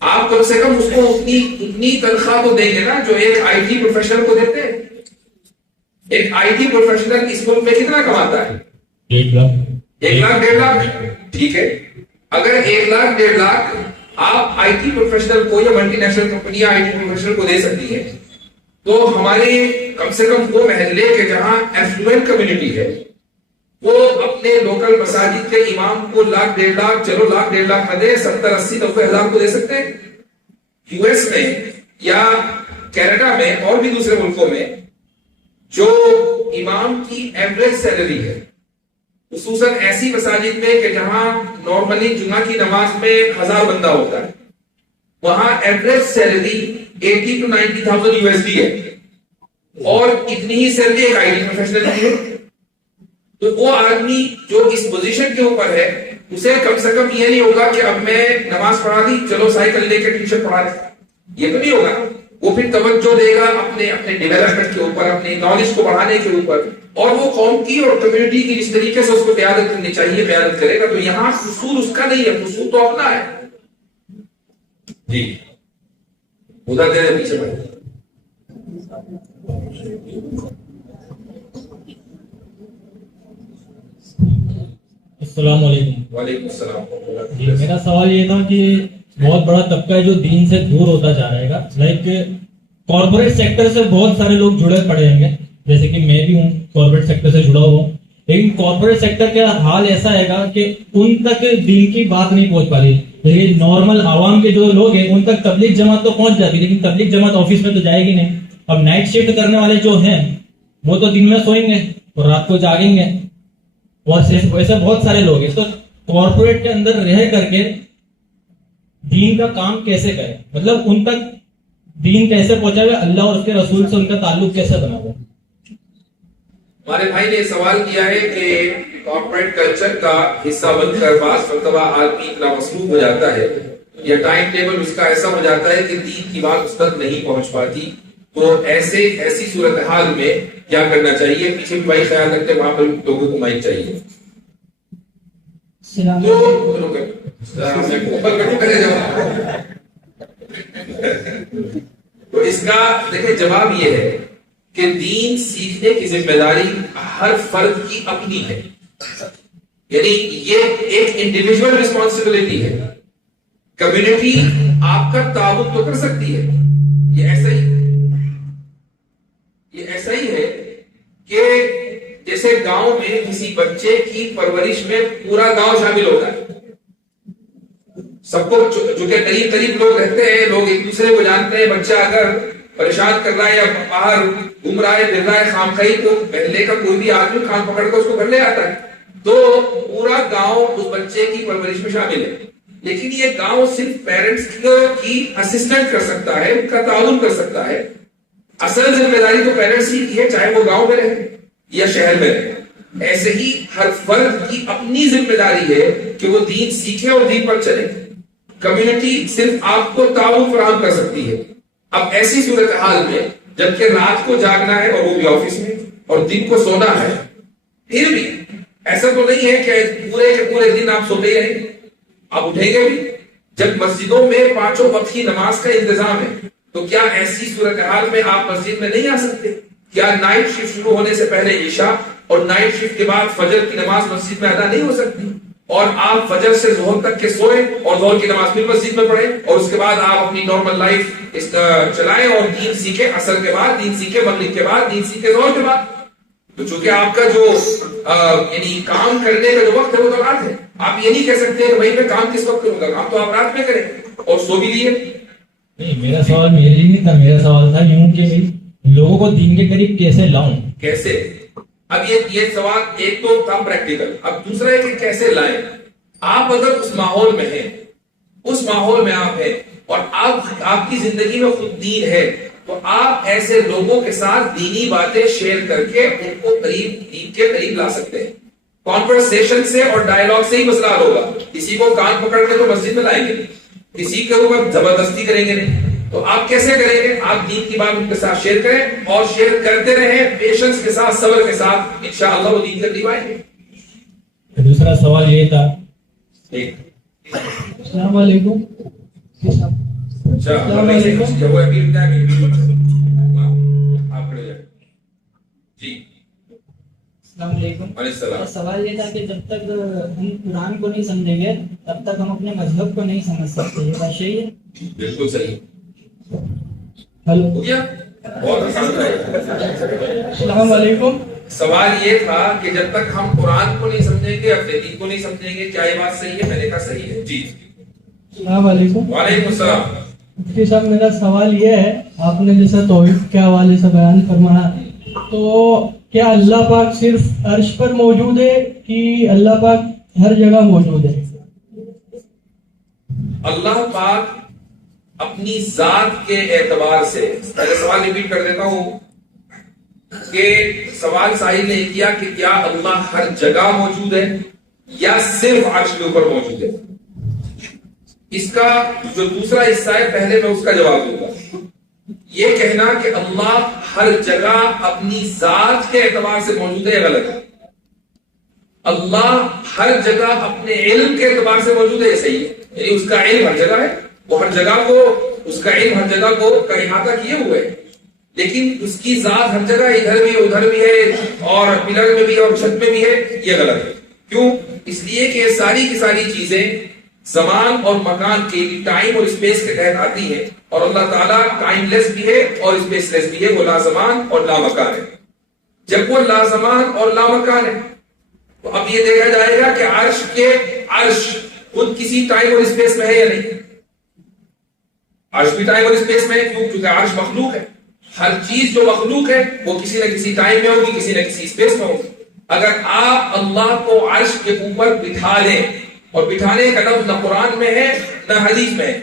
آپ کم سے کم اس کو اتنی تنخواہ تو دیں گے نا جو ایک آئی ٹی پروفیشنل کو دیتے ہیں. ایک آئی ٹی پروفیشنل اس ملک میں کتنا کماتا ہے؟ 1 لاکھ 1 لاکھ 1.5 لاکھ. ٹھیک ہے, اگر 1 لاکھ 1.5 لاکھ آپ آئی ٹی پروفیشنل کو یا ملٹی نیشنل کمپنیاں آئی ٹی پروفیشنل کو دے سکتی ہیں, تو ہمارے کم سے کم وہ محلے کے جہاں ایفلوئنٹ کمیونٹی ہے وہ اپنے لوکل مساجد کے امام کو 1 لاکھ 1.5 لاکھ, چلو 1 لاکھ 1.5 لاکھ نہ دے, 70 80 90 ہزار کو دے سکتے ہیں. یو ایس میں یا کینیڈا میں اور بھی دوسرے ملکوں میں جو امام کی ایوریج سیلری ہے, خصوصاً ایسی مساجد میں کہ جہاں نارملی جمعہ کی نماز میں 1000 بندہ ہوتا ہے, وہاں ایوریج سیلری 80 to 90,000 USD ہے, اور اتنی ہی سیلری ایک آئی ٹی پروفیشنل کی ہے. تو وہ آدمی جو اس پوزیشن کے اوپر ہے اسے کم سے کم یہ نہیں ہوگا کہ اب میں نماز پڑھا دی چلو سائیکل لے کے ٹیوشن پڑھا دیں, یہ تو نہیں ہوگا. وہ پھر توجہ دے گا اپنے ڈیولپمنٹ کے اوپر, اپنے نالج کو بڑھانے کے اوپر, اور وہ قوم کی اور کمیونٹی کی جس طریقے سے اس کو قیادت کرنی چاہیے قیادت کرے گا. تو یہاں قصور اس کا نہیں ہے, قصور تو اپنا ہے. جی ادھر دے دے پیچھے بڑھے. السلام علیکم. وعلیکم السلام. جی میرا سوال یہ تھا کہ بہت بڑا طبقہ ہے جو دین سے دور ہوتا جا رہے گا, لائک کارپوریٹ سیکٹر سے بہت سارے لوگ جڑے پڑے ہوں گے, جیسے کہ میں بھی ہوں کارپوریٹ سیکٹر سے جڑا ہوا ہوں, لیکن کارپوریٹ سیکٹر کا حال ایسا ہے گا کہ ان تک دین کی بات نہیں پہنچ پا رہی. لیکن نارمل عوام کے جو لوگ ہیں ان تک تبلیغ جماعت تو پہنچ جاتی, لیکن تبلیغ جماعت آفس میں تو جائے گی نہیں. اب نائٹ شفٹ کرنے والے جو ہیں وہ تو دن میں سوئیں گے اور رات کو جاگیں گے, اور ایسے بہت سارے لوگ ہیں. تو کارپوریٹ کے اندر رہ کر کے دین کا کام کیسے کریں, مطلب ان تک دین کیسے پہنچا گیا, اللہ اور اس کے رسول سے ان کا تعلق کیسے بنا ہوا. ہمارے بھائی نے سوال کیا ہے کہ کارپوریٹ کلچر کا حصہ بن کر بعض مرتبہ آدمی اتنا مصروف ہو جاتا ہے یا ٹائم ٹیبل اس کا ایسا ہو جاتا ہے کہ دین کی بات اس تک نہیں پہنچ پاتی, تو ایسی صورتحال میں کیا کرنا چاہیے. پیچھے بھی بھائی خیال رکھتے وہاں پر لوگوں کو مائک چاہیے. تو اس کا دیکھیں جواب یہ ہے کہ دین سیکھنے کی ذمہ داری ہر فرد کی اپنی ہے, یعنی یہ ایک انڈیویجول رسپانسبلٹی ہے. کمیونٹی آپ کا تعاون تو کر سکتی ہے, یہ ایسا ہی ہے کہ جیسے گاؤں میں کسی بچے کی پرورش میں پورا گاؤں شامل ہوتا ہے, سب کو جو کہ قریب لوگ رہتے ہیں, لوگ ایک دوسرے کو جانتے ہیں. بچہ اگر پریشان کر رہا ہے یا باہر گھوم رہا ہے پھر رہا ہے خامخواہی, تو پہلے کا کوئی بھی آدمی کان پکڑ کر اس کو گھر لے آتا ہے, تو پورا گاؤں اس بچے کی پرورش میں شامل ہے. لیکن یہ گاؤں صرف پیرنٹس کی اسسٹنٹ کر سکتا ہے, ان کا تعاون کر سکتا ہے. اصل ذمہ داری تو پیرنٹس کی ہے, چاہے وہ گاؤں میں رہے یا شہر میں رہے. ایسے ہی ہر فرد کی اپنی ذمہ داری ہے کہ وہ دین سیکھے اور دین پر چلے. کمیونٹی صرف آپ کو تعاون فراہم کر سکتی ہے. اب ایسی صورتحال میں جبکہ رات کو جاگنا ہے اور وہ بھی آفس میں, اور دن کو سونا ہے, پھر بھی ایسا تو نہیں ہے کہ پورے دن آپ سوتے ہی رہیں, آپ اٹھیں گے بھی. جب مسجدوں میں 5 وقت کی نماز کا انتظام ہے تو کیا ایسی صورتحال میں آپ مسجد میں نہیں آ سکتے؟ کیا نائٹ شفٹ شروع ہونے سے پہلے عشاء اور نائٹ شفٹ کے بعد فجر کی نماز مسجد میں ادا نہیں ہو سکتی, اور آپ فجر سے ظہر تک کے سوئیں اور ظہر کی نماز پھر مسجد میں پڑھیں, اور اس کے بعد آپ اپنی نارمل لائف چلائیں اور دین سیکھیں عصر کے بعد, دین سیکھیں مغرب کے بعد, دین سیکھیں ظہر کے بعد. تو چونکہ آپ کا جو یعنی کام کرنے کا جو وقت ہے وہ تو رات ہے, آپ یہ نہیں کہہ سکتے کہ بھائی میں کام کس وقت کروں گا, کام تو آپ رات میں کریں اور سو بھی لیے. نہیں, میرا سوال میرے لیے نہیں تھا, میرا سوال تھا یوں کہ لوگوں کو دین کے قریب کیسے لاؤں. کیسے, اب یہ سوال ایک تو تھا پریکٹیکل, اب دوسرا ہے کہ کیسے لائیں. آپ اگر اس ماحول میں ہیں, اس ماحول میں آپ ہیں اور آپ کی زندگی میں خود دین ہے, تو آپ ایسے لوگوں کے ساتھ دینی باتیں شیئر کر کے ان کو دین کے قریب لا سکتے ہیں. کانورسیشن سے اور ڈائیلاگ سے ہی مسئلہ حل ہوگا. کسی کو کان پکڑ کے تو مسجد میں لائیں گے, کسی کے اوپر زبردستی کریں گے نہیں. تو آپ کیسے کریں گے؟ آپ دین کی بات ان کے ساتھ شیئر کریں اور شیئر کرتے رہیں پیشنس کے ساتھ, صبر کے ساتھ, انشاءاللہ وہ دین کے قریب آئیں گے. دوسرا سوال یہ تھا. ٹھیک, السلام علیکم. اچھا السلام علیکم. وہ ابھی رکا ہے آپ کھڑے ہو جائیں. جی السلام علیکم. علیہ السلام. میرا سوال یہ تھا کہ جب تک ہم قرآن کو نہیں سمجھیں گے تب تک ہم اپنے مذہب کو نہیں سمجھ سکتے. یہ بات صحیح ہے؟ بالکل صحیح. ہلو. ہو گیا. بہت آسان تھا. السلام علیکم. سوال یہ تھا کہ جب تک ہم قرآن کو نہیں سمجھیں گے اپنے دین کو نہیں سمجھیں گے. کیا یہ بات صحیح ہے؟ میں نے کہا صحیح ہے. جی السلام علیکم. وعلیکم السلام. مفتی صاحب میرا سوال یہ ہے, آپ نے جیسے توحید کے حوالے سے بیان فرمایا, تو کیا اللہ پاک صرف عرش پر موجود ہے کہ اللہ پاک ہر جگہ موجود ہے؟ اللہ پاک اپنی ذات کے اعتبار سے, میں سوال ریپیٹ کر دیتا ہوں کہ سوال سائل نے کیا کہ کیا اللہ ہر جگہ موجود ہے یا صرف عرش کے اوپر موجود ہے. اس کا جو دوسرا حصہ ہے پہلے میں اس کا جواب دوں گا. یہ کہنا کہ اللہ ہر جگہ اپنی ذات کے اعتبار سے موجود ہے غلط ہے. اللہ ہر جگہ اپنے علم کے اعتبار سے موجود ہے, یہ صحیح ہے. یعنی اس کا علم ہر جگہ ہے, وہ ہر جگہ کو, اس کا علم ہر جگہ کو کا احاطہ کیے ہوئے ہے, لیکن اس کی ذات ہر جگہ ادھر بھی ادھر بھی ہے اور پلر میں بھی اور چھت میں بھی ہے, یہ غلط ہے. کیوں؟ اس لیے کہ ساری کی ساری چیزیں زمان اور مکان کے ٹائم اور اسپیس کے تحت آتی ہیں, اور اللہ تعالیٰ ٹائم لیس بھی ہے اور اسپیس لیس بھی ہے. وہ لازمان اور لامکان ہے. جب وہ لازمان اور لامکان ہے تو اب یہ دیکھا جائے گا کہ عرش خود کسی ٹائم اور اسپیس میں ہے یا نہیں. عرش بھی ٹائم اور اسپیس میں ہے, کیونکہ عرش مخلوق ہے. ہر چیز جو مخلوق ہے وہ کسی نہ کسی ٹائم میں ہوگی, کسی نہ کسی اسپیس میں ہوگی. اگر آپ اللہ کو عرش کے اوپر بٹھا لیں, اور بٹھانے کا لفظ نہ قرآن میں ہے نہ حدیث میں ہے,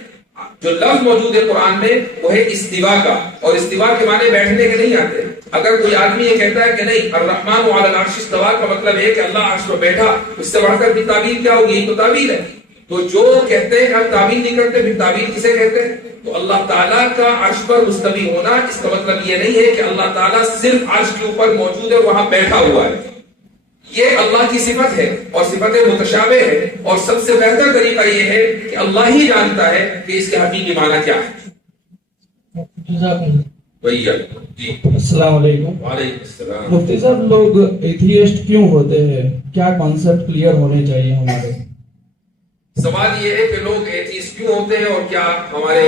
جو لفظ موجود ہے قرآن میں وہ ہے استوا کا, اور استوا کے معنی بیٹھنے کے نہیں آتے. اگر کوئی آدمی یہ کہتا ہے کہ نہیں الرحمن علی العرش استوا کا مطلب ہے کہ اللہ عرش پر بیٹھا, اس سے بڑھ کر بھی تعبیر کیا ہوگی؟ یہ تو تعبیر ہے. تو جو کہتے ہیں ہم تعبیر نہیں کرتے, پھر تعبیر کسے کہتے ہیں؟ تو اللہ تعالیٰ کا عرش پر مستوی ہونا, اس کا مطلب یہ نہیں ہے کہ اللہ تعالیٰ صرف عرش کے اوپر موجود ہے, وہاں بیٹھا ہوا ہے. یہ اللہ کی صفت ہے اور صفت متشابہ ہے, اور سب سے بہتر طریقہ یہ ہے کہ اللہ ہی جانتا ہے کہ اس کے حقیقی معنی کیا ہے. جی السلام علیکم. وعلیکم السلام. مفتی صاحب, لوگ ایتھیسٹ کیوں ہوتے ہیں؟ کیا کانسیپٹ کلیئر ہونے چاہیے ہمارے؟ سوال یہ ہے کہ لوگ ایتھیسٹ کیوں ہوتے ہیں اور کیا ہمارے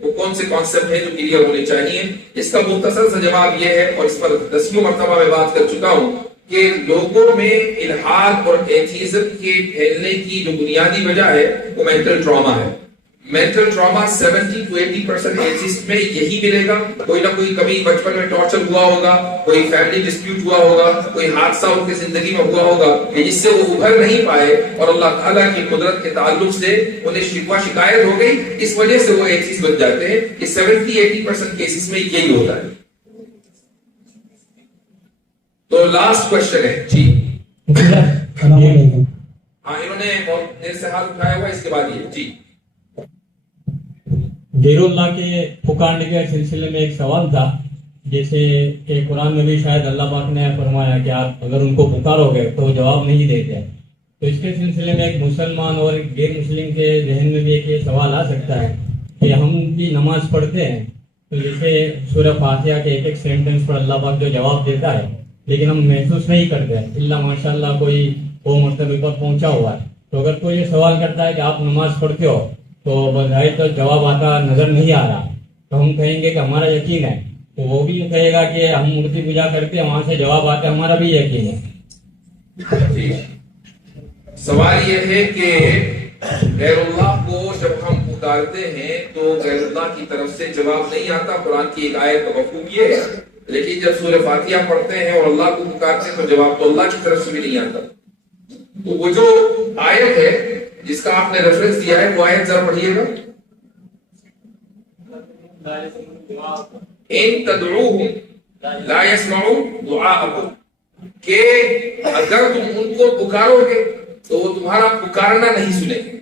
وہ کون سے کانسیپٹ ہیں جو کلیئر ہونے چاہیے. اس کا مختصر سا جواب یہ ہے, اور اس پر 10ویں مرتبہ میں بات کر چکا ہوں, کہ لوگوں میں الحاد اور ایتھیزم کے پھیلنے کی جو بنیادی وجہ ہے وہ مینٹل ٹراما ہے. مینٹل ٹراما 70 to 80% ایتھیسٹ میں یہی ملے گا. کوئی نہ کوئی کبھی بچپن میں ٹارچر ہوا ہوگا, کوئی فیملی ڈسپیوٹ ہوا ہوگا, کوئی حادثہ ان کی زندگی میں ہوا ہوگا کہ جس سے وہ ابھر نہیں پائے, اور اللہ تعالیٰ کی قدرت کے تعلق سے انہیں شکوہ شکایت ہو گئی, اس وجہ سے وہ ایتھیسٹ بن جاتے ہیں. یہ 70-80% کیسز میں یہی ہوتا ہے. تو لاسٹ کوشچن ہے. جی ہاں, انہوں نے بہت دیر سے ہاتھ اٹھایا ہوا, اس کے بعد یہ. جی غیر اللہ کے پکارنے کے سلسلے میں ایک سوال تھا, جیسے کہ قرآن میں بھی شاید اللہ پاک نے فرمایا کہ آپ اگر ان کو پکارو گے تو جواب نہیں دیتے. تو اس کے سلسلے میں ایک مسلمان اور ایک غیر مسلم کے ذہن میں بھی ایک سوال آ سکتا ہے کہ ہم بھی نماز پڑھتے ہیں, تو جیسے سورہ فاتحہ کے ایک سینٹنس پر اللہ پاک جو جواب دیتا ہے, لیکن ہم محسوس نہیں کرتے اللہ ماشاء اللہ کوئی وہ مرتبے پر پہنچا ہوا ہے. تو اگر کوئی یہ سوال کرتا ہے کہ آپ نماز پڑھتے ہو تو بظاہر تو جواب آتا نظر نہیں آ رہا, تو ہم کہیں گے کہ ہمارا یقین ہے. تو وہ بھی کہے گا کہ ہم مورتی پوجا کرتے ہیں, وہاں سے جواب آتا ہے ہمارا بھی یقین ہے. سوال یہ ہے کہ غیر اللہ کو جب ہم پکارتے ہیں تو غیر اللہ کی طرف سے جواب نہیں آتا. قرآن کی ایک آیت کا مفہوم یہ ہے, لیکن جب سورہ فاتحہ پڑھتے ہیں اور اللہ کو پکارتے ہیں تو جواب تو اللہ کی طرف سے بھی نہیں آتا. تو وہ جو آیت ہے جس کا آپ نے ریفرنس دیا ہے, وہ آیت ذرا پڑھیے گا. ان تدعوہم لا يسمعوا دعاءکم, کہ اگر تم ان کو پکارو گے تو وہ تمہارا پکارنا نہیں سنیں گے.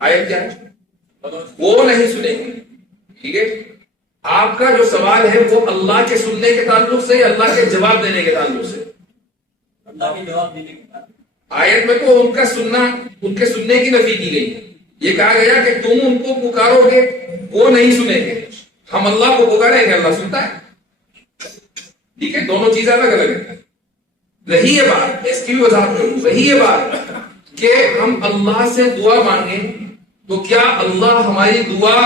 آیت کیا ہے؟ وہ نہیں سنیں گے. ٹھیک ہے, آپ کا جو سوال ہے وہ اللہ کے سننے کے تعلق سے یا اللہ کے جواب دینے کے تعلق سے؟ اللہ کے جواب دینے کے تعلق. آیت میں تو ان کا سننا, ان کے سننے کی نفی کی گئی, یہ کہا گیا کہ تم ان کو پکارو گے وہ نہیں سنیں گے، ہم اللہ کو پکاریں گے اللہ سنتا ہے. ٹھیک ہے، دونوں چیزیں الگ الگ ہیں. رہی یہ بات، اس کی بھی وضاحت کروں، رہی یہ بات کہ ہم اللہ سے دعا مانگیں تو کیا اللہ ہماری دعا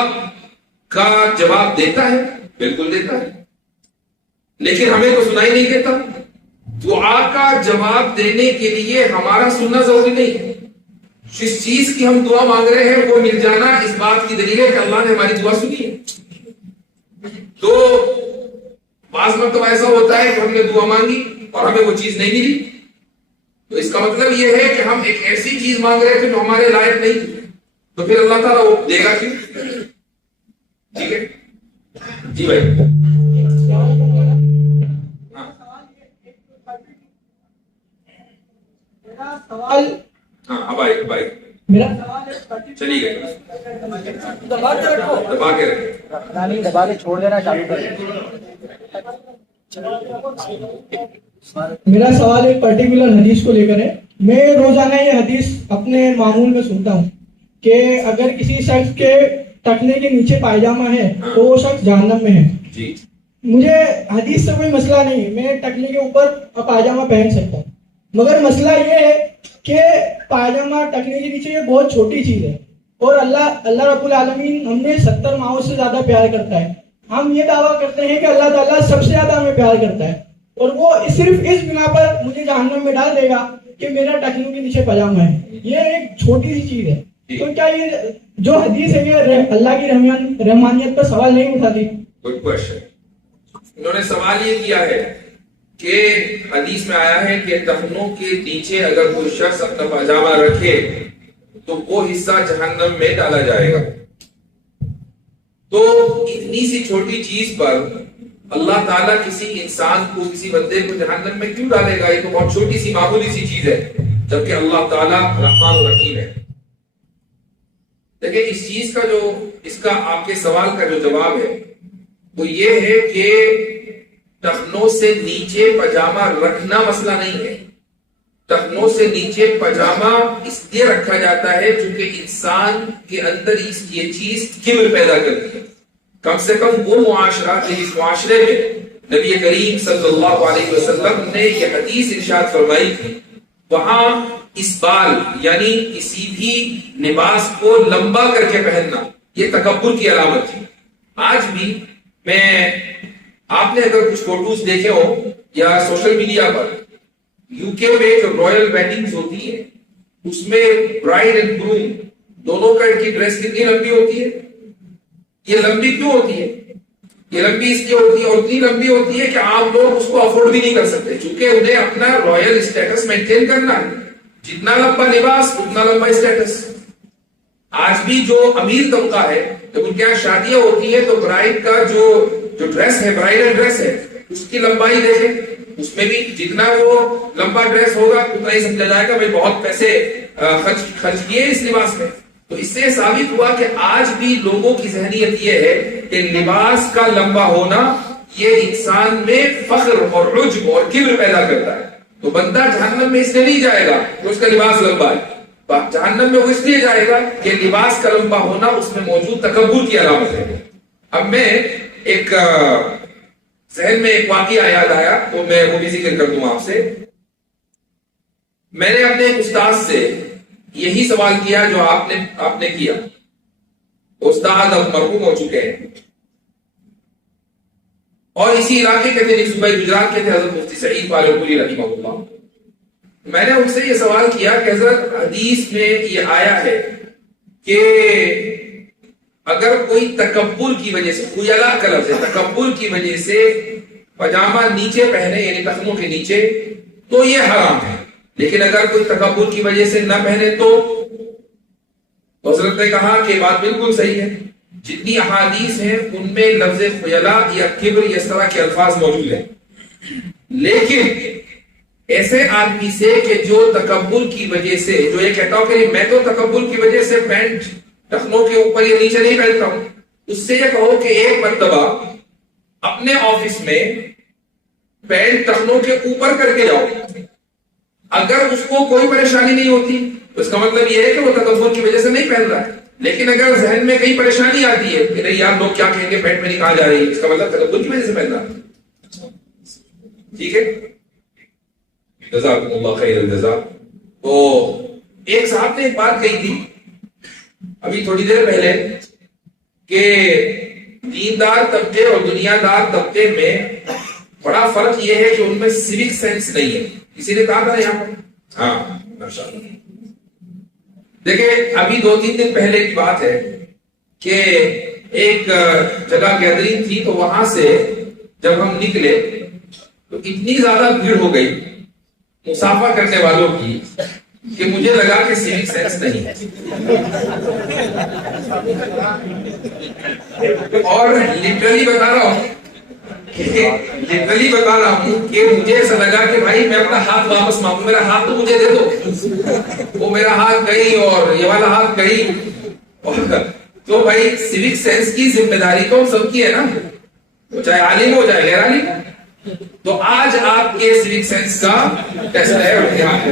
کا جواب دیتا ہے؟ بالکل دیتا ہے، لیکن ہمیں تو سنائی نہیں دیتا. دعا کا جواب دینے کے لیے ہمارا سننا ضروری نہیں ہے. جس چیز کی ہم دعا مانگ رہے ہیں وہ مل جانا اس بات کی دلیل ہے کہ اللہ نے ہماری دعا سنی ہے. تو بعض مرتبہ ایسا ہوتا ہے کہ ہم نے دعا مانگی اور ہمیں وہ چیز نہیں ملی، تو اس کا مطلب یہ ہے کہ ہم ایک ایسی چیز مانگ رہے تھے جو ہمارے لائق نہیں تھی، تو پھر اللہ تعالیٰ وہ دے گا کیوں؟ ٹھیک ہے جی بھائی. سوال ہاں اب آئے میرا سوال چلی گئی، دبا کے رکھو، دبا کے رکھیں. نہیں دبا کے چھوڑ دینا چالو کر. میرا سوال ایک پرٹیکولر حدیث کو لے کر ہے. میں روزانہ یہ حدیث اپنے معمول میں سنتا ہوں کہ اگر کسی شخص کے ٹکنے کے نیچے پائجامہ ہے تو وہ شخص جہنم میں ہے. جی مجھے حدیث سے کوئی مسئلہ نہیں ہے، میں ٹکنے کے اوپر پائجامہ پہن سکتا ہوں، مگر مسئلہ یہ ہے کہ پائجامہ ٹکنے کے نیچے یہ بہت چھوٹی چیز ہے، اور اللہ رب العالمین ہم نے 70 ماؤں سے زیادہ پیار کرتا ہے. ہم یہ دعویٰ کرتے ہیں کہ اللہ تعالیٰ سب سے زیادہ ہمیں پیار کرتا ہے، اور وہ صرف اس بنا پر مجھے جہنم میں ڈال دے گا کہ میرا ٹکنوں کے نیچے پاجامہ ہے. یہ ایک چھوٹی سی چیز ہے، تو کیا یہ جو حدیث ہے یہ اللہ کی رحمانیت پر سوال نہیں اٹھاتی؟ Good question. انہوں نے سوال یہ کیا ہے کہ حدیث میں آیا ہے کہ ٹخنوں کے نیچے اگر کوئی شخص اپنا پاجامہ رکھے تو وہ حصہ جہنم میں ڈالا جائے گا. تو اتنی سی چھوٹی چیز پر اللہ تعالیٰ کسی انسان کو، کسی بندے کو جہنم میں کیوں ڈالے گا؟ یہ تو بہت چھوٹی سی معمولی سی چیز ہے، جبکہ اللہ تعالیٰ رحمان و رحیم ہے. دیکھیں اس چیز کا جو، اس کا آپ کے سوال کا جو جواب ہے وہ یہ ہے کہ ٹخنوں سے نیچے پاجامہ رکھنا مسئلہ نہیں ہے. ٹخنوں سے نیچے پاجامہ اس لیے رکھا جاتا ہے چونکہ انسان کے اندر یہ چیز کبر پیدا کرتی ہے. کم سے کم وہ معاشرہ جس معاشرے میں نبی کریم صلی اللہ علیہ وسلم نے یہ حدیث ارشاد فرمائی تھی، وہاں اسبال یعنی کسی بھی لباس کو لمبا کر کے پہننا یہ تکبر کی علامت تھی. آج بھی آپ نے اگر کچھ فوٹوز دیکھے ہو یا سوشل میڈیا پر، یو کے میں جو رائل ویڈنگز ہوتی ہیں اس میں برائڈ اینڈ گروم دونوں کا کی ڈریس کتنی لمبی ہوتی ہے؟ یہ لمبی کیوں ہوتی ہے؟ یہ لمبی اس لیے ہوتی ہے، اور اتنی لمبی ہوتی ہے کہ عام لوگ اس کو افورڈ بھی نہیں کر سکتے، چونکہ انہیں اپنا رائل اسٹیٹس مینٹین کرنا ہے. جتنا لمبا لباس اتنا لمبا اسٹیٹس. آج بھی جو امیر طبقہ ہے جب ان کے یہاں شادیاں ہوتی ہیں تو برائڈ کا جو ڈریس ہے، برائڈل ڈریس ہے، اس کی لمبائی دیکھیں، اس میں بھی جتنا وہ لمبا ڈریس ہوگا اتنا ہی سمجھا جائے گا بھائی بہت پیسے خرچ کیے اس لباس میں. تو اس سے ثابت ہوا کہ آج بھی لوگوں کی ذہنیت یہ ہے کہ لباس کا لمبا ہونا یہ انسان میں فخر اور عجب اور کبر پیدا کرتا ہے. تو بندہ جہنم میں اس لیے نہیں جائے گا کہ اس کا لباس لمبا ہے، جہنم میں وہ اس لیے جائے گا کہ لباس کا لمبا ہونا اس میں موجود تکبر کی علامت ہے. اب میں ایک ذہن میں ایک واقعہ یاد آیا تو میں وہ بھی ذکر کر دوں آپ سے. میں نے اپنے ایک استاد سے یہی سوال کیا جو آپ نے کیا. استاد اب مرحوم ہو چکے ہیں اور اسی علاقے کے تھے، صوبہ گجرات کے تھے، حضرت مفتی سعید پالنپوری رحمہ اللہ. میں نے ان سے یہ سوال کیا کہ حضرت حدیث میں یہ آیا ہے کہ اگر کوئی تکبر کی وجہ سے، کوئی الگ کا لفظ ہے، تکبر کی وجہ سے پاجامہ نیچے پہنے یعنی ٹخنوں کے نیچے تو یہ حرام ہے، لیکن اگر کوئی تکبر کی وجہ سے نہ پہنے تو حضرت نے کہا کہ یہ بات بالکل صحیح ہے. جتنی احادیث ہیں ان میں لفظ خیلا یا کبر اس طرح کے الفاظ موجود ہیں، لیکن ایسے آدمی سے کہ جو تکبر کی وجہ سے، جو یہ کہتا ہوں کہ میں تو تکبر کی وجہ سے پینٹ ٹخنوں کے اوپر یا نیچے نہیں پہنتا ہوں، اس سے یہ کہو کہ ایک مرتبہ اپنے آفس میں پینٹ ٹخنوں کے اوپر کر کے جاؤ، اگر اس کو کوئی پریشانی نہیں ہوتی تو اس کا مطلب یہ ہے کہ وہ تکبر کی وجہ سے نہیں پہن رہا ہے. لیکن اگر ذہن میں کئی پریشانی آتی ہے کہ نہیں یار لوگ کیا کہیں گے، پیٹ میں نہیں کہاں جا رہی ہے، اس کا مطلب تکبر کی وجہ سے پہننا. ٹھیک ہے، جزاکم اللہ خیر الجزا. تو ایک صاحب نے ایک بات کہی تھی ابھی تھوڑی دیر پہلے کہ دیندار طبقے اور دنیا دار طبقے میں بڑا فرق یہ ہے کہ ان میں سیوک سینس نہیں ہے. کسی نے کہا تھا یہاں پر؟ ہاں ماشاءاللہ. دیکھیں ابھی 2-3 دن پہلے کی بات ہے کہ ایک جگہ گیدرنگ تھی، تو وہاں سے جب ہم نکلے تو اتنی زیادہ بھیڑ ہو گئی مسافہ کرنے والوں کی کہ مجھے لگا کہ سیوک سینس نہیں ہے. اور لٹرلی بتا رہا ہوں کہ مجھے ایسا لگا کہ بھائی میں اپنا ہاتھ واپس مانگوں، میرا ہاتھ تو مجھے دے دو. وہ میرا ہاتھ کہیں اور یہ والا ہاتھ کہیں. تو بھائی سیوک سینس کی ذمہ داری تو سب کی ہے نا، وہ چاہے عالم ہو چاہے غیر عالم. تو آج آپ کے سیوک سینس کا ٹیسٹ ہے اور امتحان ہے.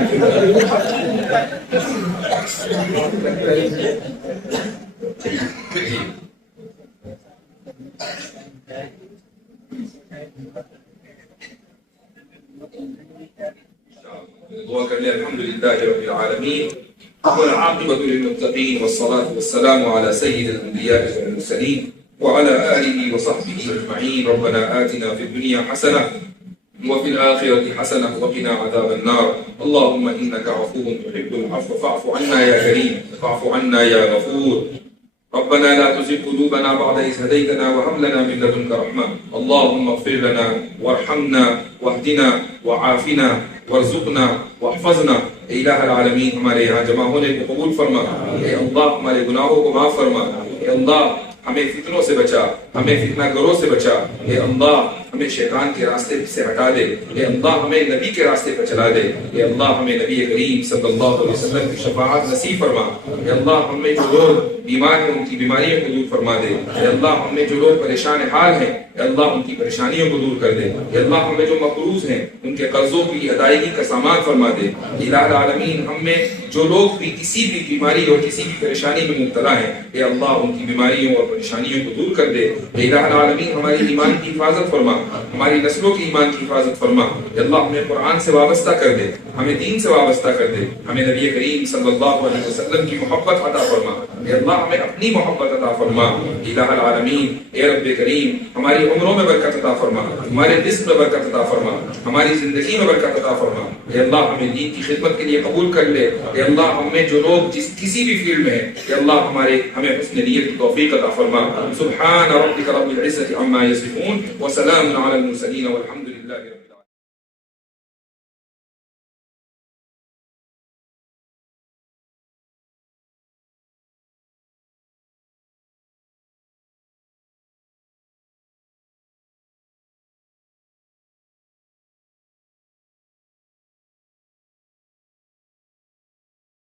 دعا کر لیں. الحمدللہ رب العالمین والعاقبۃ للمتقین والصلاة والسلام علی سید الانبیاء والمرسلین وعلى آلہ وصحبہ اجمعین. ربنا آتنا فی الدنیا حسنہ وفي الآخرة حسنة وقنا عذاب النار. اللهم إنك عفو تحب العفو فاعف عنا يا كريم، فاعف عنا يا غفور. ربنا لا تزغ قلوبنا بعد إذ هديتنا وهب لنا من لدنك رحمة. اللهم اغفر لنا وارحمنا واهدنا وعافنا وارزقنا واحفظنا. اے الہ العالمین ہمارے یہاں جمع ہونے کو قبول فرما. اے اللہ ہمارے گناہوں کو معاف فرما. اے اللہ ہمیں فتنوں سے بچا، ہمیں فتنہ گروں سے بچا. اے اللہ ہمیں شیطان کے راستے سے ہٹا دے. اے اللہ ہمیں نبی کے راستے پر چلا دے. اے اللہ ہمیں نبی کریم صلی اللہ علیہ وسلم کی شفاعت نصیب فرما. اے اللہ ہم میں جو لوگ بیمار ہیں ان کی بیماریوں کو دور فرما دے. اے اللہ ہم میں جو لوگ پریشان حال ہیں اے اللہ ان کی پریشانیوں کو دور کر دے. اے اللہ ہم میں جو مقروض ہیں ان کے قرضوں کی ادائیگی کا سامان فرما دے. الہ العالمین ہم میں جو لوگ بھی کسی بھی بیماری اور کسی بھی پریشانی میں مبتلا ہیں اے اللہ ان کی بیماریوں اور پریشانیوں کو دور کر دے. اے الہ العالمین ہماری ایمان کی حفاظت فرما، ہماری نسلوں کی ایمان کی حفاظت فرما. اے اللہ ہمیں قرآن سے وابستہ کر دے، ہمیں دین سے وابستہ کر دے. ہمیں نبی کریم صلی اللہ علیہ وسلم کی محبت عطا فرما. اے اللہ ہمیں اپنی محبت عطا فرما. الہ العالمین اے رب کریم ہماری عمروں میں برکت عطا فرما، ہمارے رزق میں برکت عطا فرما، ہماری زندگی میں برکت عطا فرما. اے اللہ ہمیں دین کی خدمت کے لیے قبول کر لے. اے اللہ ہم میں جو لوگ کسی بھی فیلڈ میں ہیں اے اللہ ہمیں حسن نیت کی توفیق عطا فرما. سبحان ربک رب العزة عما یصفون وسلام علی المرسلین والحمد للہ رب